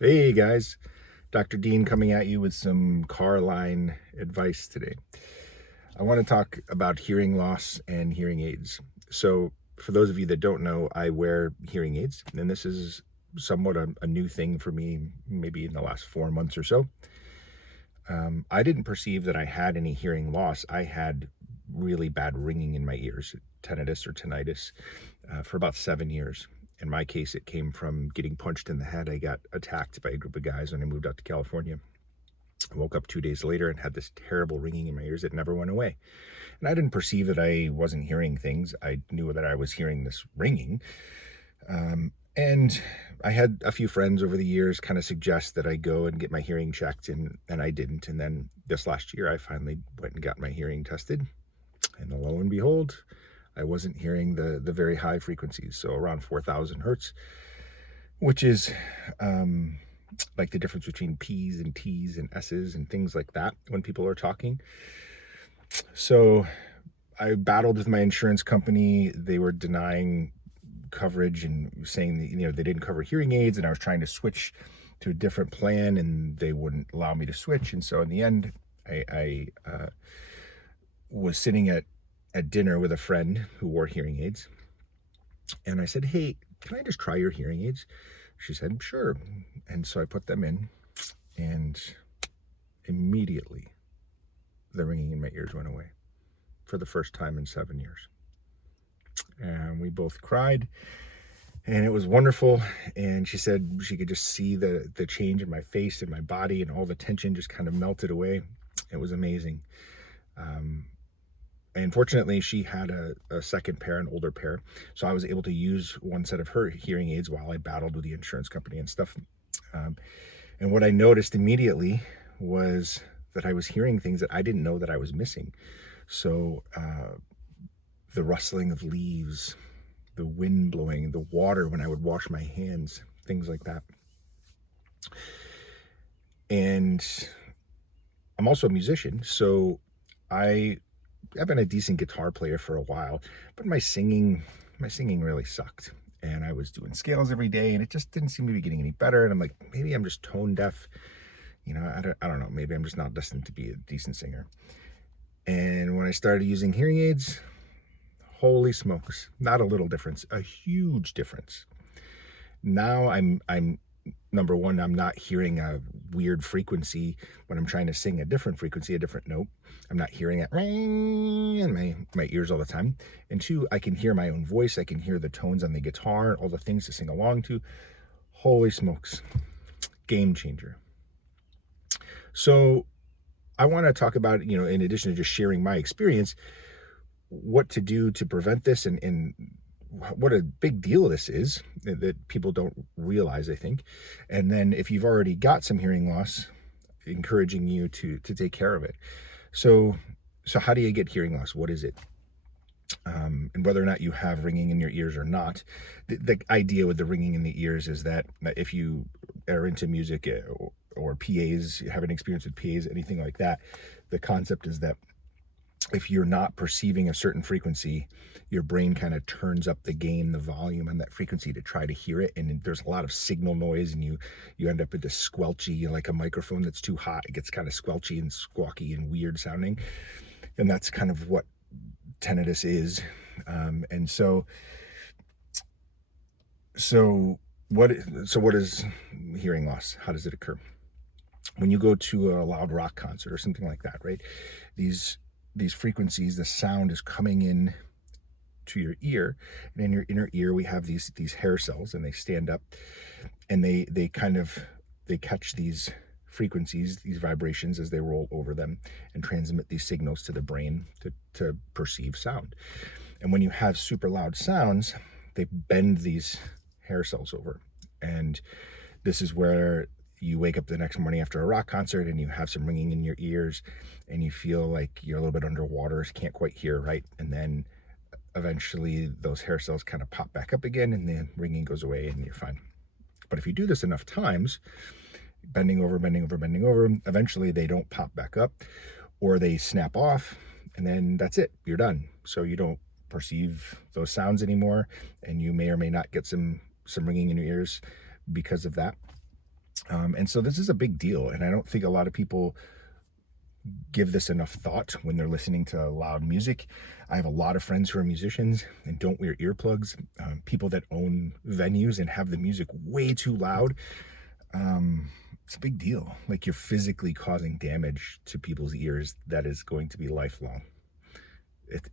Hey guys, Dr. Dean coming at you with some car line advice today. I want to talk about hearing loss and hearing aids. So, for those of you that don't know, I wear hearing aids, and this is somewhat a new thing for me, maybe in the last 4 months or so. I didn't perceive that I had any hearing loss. I had really bad ringing in my ears, tinnitus or tinnitus, for about 7 years. In my case, it came from getting punched in the head. I got attacked by a group of guys when I moved out to California. I woke up 2 days later and had this terrible ringing in my ears that never went away. And I didn't perceive that I wasn't hearing things. I knew that I was hearing this ringing. And I had a few friends over the years kind of suggest that I go and get my hearing checked, and I didn't. And then this last year, I finally went and got my hearing tested. And lo and behold, I wasn't hearing the very high frequencies, so around 4,000 hertz, which is like the difference between P's and T's and S's and things like that when people are talking. So I battled with my insurance company. They were denying coverage and saying that, they didn't cover hearing aids, and I was trying to switch to a different plan and they wouldn't allow me to switch. And so in the end, I was sitting at dinner with a friend who wore hearing aids, and I said, "Hey, can I just try your hearing aids?" She said, "Sure." And so I put them in, and immediately the ringing in my ears went away for the first time in 7 years. And we both cried, and it was wonderful. And she said she could just see the change in my face and my body, and all the tension just kind of melted away. It was amazing. And fortunately, she had a second pair, an older pair. So I was able to use one set of her hearing aids while I battled with the insurance company and stuff. And what I noticed immediately was that I was hearing things that I didn't know that I was missing. So the rustling of leaves, the wind blowing, the water when I would wash my hands, things like that. And I'm also a musician, so I've been a decent guitar player for a while, but my singing really sucked. And I was doing scales every day, and it just didn't seem to be getting any better. And I'm like, maybe I'm just tone deaf. I don't know. Maybe I'm just not destined to be a decent singer. And when I started using hearing aids, holy smokes, not a little difference, a huge difference. Now I'm number one, I'm not hearing a weird frequency when I'm trying to sing a different frequency, a different note. I'm not hearing it ring in my ears all the time. And two, I can hear my own voice. I can hear the tones on the guitar, all the things to sing along to. Holy smokes, game changer. So I want to talk about, in addition to just sharing my experience, what to do to prevent this, and what a big deal this is that people don't realize, I think. And then if you've already got some hearing loss, encouraging you to take care of it. So how do you get hearing loss? What is it? And whether or not you have ringing in your ears or not, the idea with the ringing in the ears is that if you are into music or PAs, have an experience with PAs, anything like that, the concept is that if you're not perceiving a certain frequency, your brain kind of turns up the gain, the volume on that frequency to try to hear it. And there's a lot of signal noise, and you end up with this squelchy, like a microphone that's too hot. It gets kind of squelchy and squawky and weird sounding. And that's kind of what tinnitus is. And so what is hearing loss? How does it occur? When you go to a loud rock concert or something like that, right? These frequencies, the sound is coming in to your ear, and in your inner ear we have these hair cells, and they stand up, and they catch these frequencies, these vibrations, as they roll over them and transmit these signals to the brain to perceive sound. And when you have super loud sounds, they bend these hair cells over, and this is where you wake up the next morning after a rock concert and you have some ringing in your ears, and you feel like you're a little bit underwater, can't quite hear right. And then eventually those hair cells kind of pop back up again, and the ringing goes away, and you're fine. But if you do this enough times, bending over, eventually they don't pop back up, or they snap off, and then that's it, you're done. So you don't perceive those sounds anymore, and you may or may not get some ringing in your ears because of that. And so this is a big deal. And I don't think a lot of people give this enough thought when they're listening to loud music. I have a lot of friends who are musicians and don't wear earplugs, people that own venues and have the music way too loud. It's a big deal. Like, you're physically causing damage to people's ears that is going to be lifelong.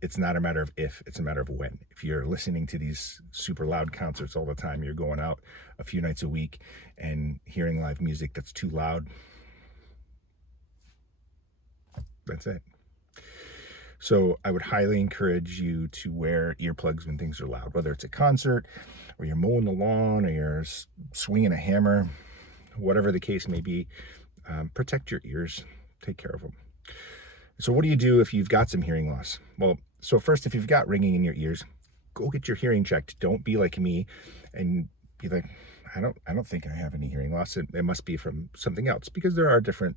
It's not a matter of if, it's a matter of when. If you're listening to these super loud concerts all the time, you're going out a few nights a week and hearing live music that's too loud, that's it. So I would highly encourage you to wear earplugs when things are loud, whether it's a concert or you're mowing the lawn or you're swinging a hammer, whatever the case may be. Protect your ears, take care of them. So what do you do if you've got some hearing loss? Well, so first, if you've got ringing in your ears, go get your hearing checked. Don't be like me and be like, I don't think I have any hearing loss. It must be from something else, because there are different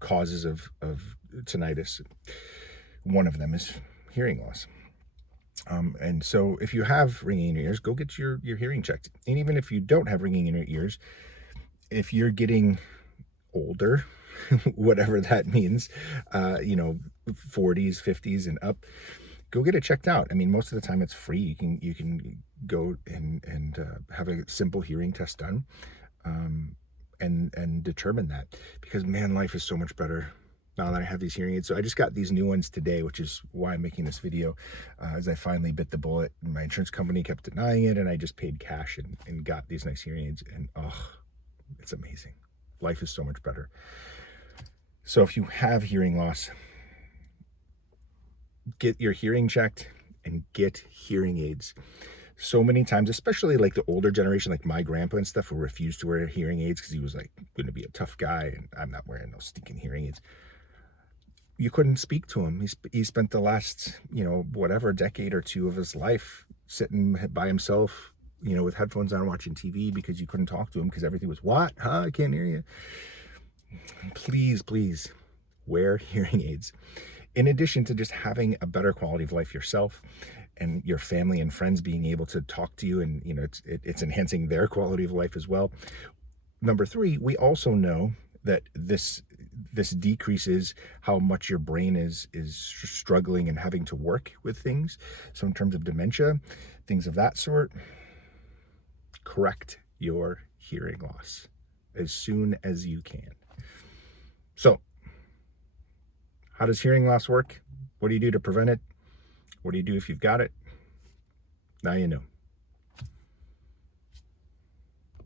causes of tinnitus. One of them is hearing loss. And so if you have ringing in your ears, go get your hearing checked. And even if you don't have ringing in your ears, if you're getting older, whatever that means, 40s, 50s and up, go get it checked out. I mean, most of the time it's free. You can go and have a simple hearing test done, and determine that, because man, life is so much better now that I have these hearing aids. So I just got these new ones today, which is why I'm making this video, as I finally bit the bullet. My insurance company kept denying it, and I just paid cash and got these nice hearing aids, and it's amazing. Life is so much better. So if you have hearing loss, get your hearing checked and get hearing aids. So many times, especially like the older generation, like my grandpa and stuff, who refused to wear hearing aids because he was like going to be a tough guy, and I'm not wearing those stinking hearing aids. You couldn't speak to him. He spent the last, whatever, decade or two of his life sitting by himself, with headphones on, watching TV, because you couldn't talk to him because everything was, what? Huh? I can't hear you. Please, please wear hearing aids. In addition to just having a better quality of life yourself, and your family and friends being able to talk to you, and it's enhancing their quality of life as well. Number 3, we also know that this decreases how much your brain is struggling and having to work with things. So in terms of dementia, things of that sort, correct your hearing loss as soon as you can. So how does hearing loss work? What do you do to prevent it? What do you do if you've got it? Now you know.